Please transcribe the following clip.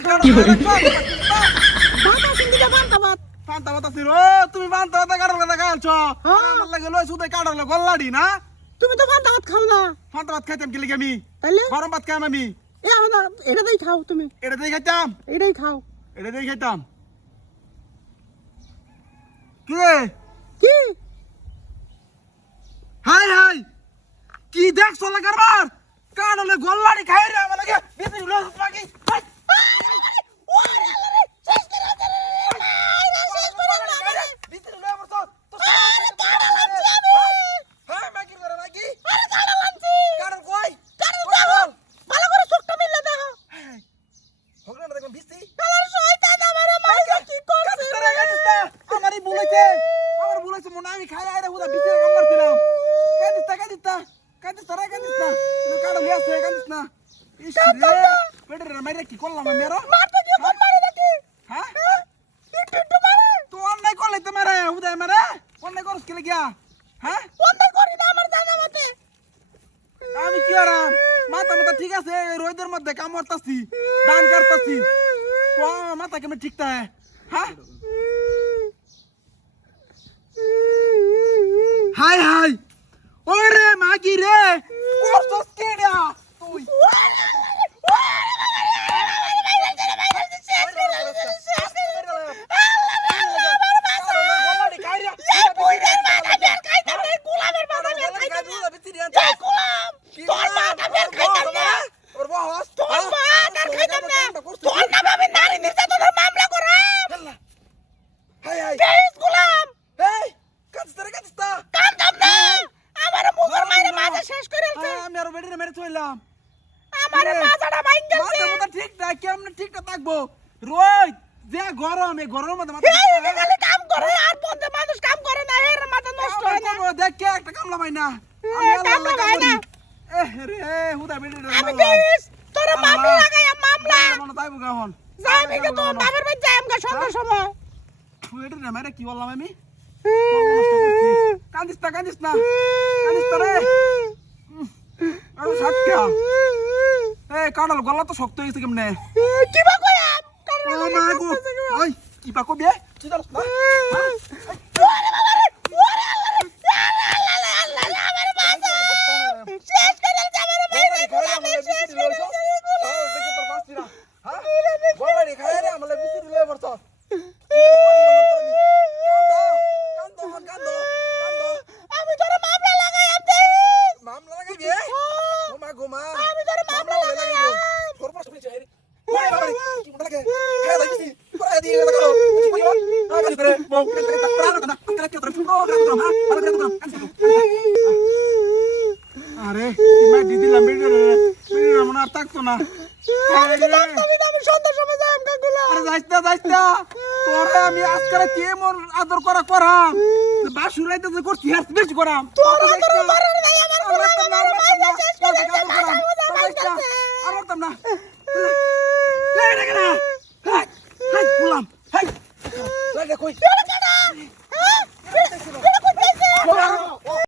কি করে বাতা সিন্দিকে বান্তা বাত পান্তা পাতা ছিল তুমি পান্তা পাতা কাটার কথা খাইছো আমার লাগে লই শুধু কাটালে গল্লাডি না তুমি তো বান্তা ভাত খাও না পান্তা ভাত খাইতাম কি লাগে আমি তাইলে গরম ভাত খাইম আমি এ আমাদের এটাই খাও তুমি এটা দিয়ে খাইতাম এটাই খাও এটা দিয়ে খাইতাম কি রে? কি হাই হাই কি দেখছো লাগার কানলে গল্লাডি খাই রে আমার লাগে বেশি লস লাগি কি করলাম আমি আরো হ্যাঁ তো অন্যায় করলে তো মারে উদয় মারে অন্যায় করস কি লাগিয়া হ্যাঁ আমি কি আরাম মাথা মাথা ঠিক আছে রোদের মধ্যে কাম করতাছি দান করতাছি ও মাথা কেমন ঠিক তা হ্যাঁ হাই হাই ওরে মাগি রে করছস কেডা তুই গরমের মধ্যে কাম করে আর পথে মানুষ কাম করে না এর মাথা নষ্ট হয় না দেখ একটা কামলা ভাই না আমি রে হুদা বেডি আমি দেশ তোর মামলা লাগাই মামলা মনে তাইবো গাহন যাইবি কে তো বাবার বাড়ি যাইম গা সন্ধ্যার সময় বেডি না মারে কি বললাম আমি কান্দিস না রে আরে সাটকা এই কাডল গলা তো শক্ত হইছে কেমনে কি বা কইম ও মা গো ওই কি পাকো বে তুই জানোস না আরে ইমা দিদি লাম্বিড় রে মনে আর থাকতো না আমি সন্ধ্যার সময় যাইম কাকুলা আরে যাইস না তোরে আমি আজকাল কেমন আদর করাম বাসুরাইতে যে করছি আর বেশি করাম তোর আদর মারণ নাই আমার আর না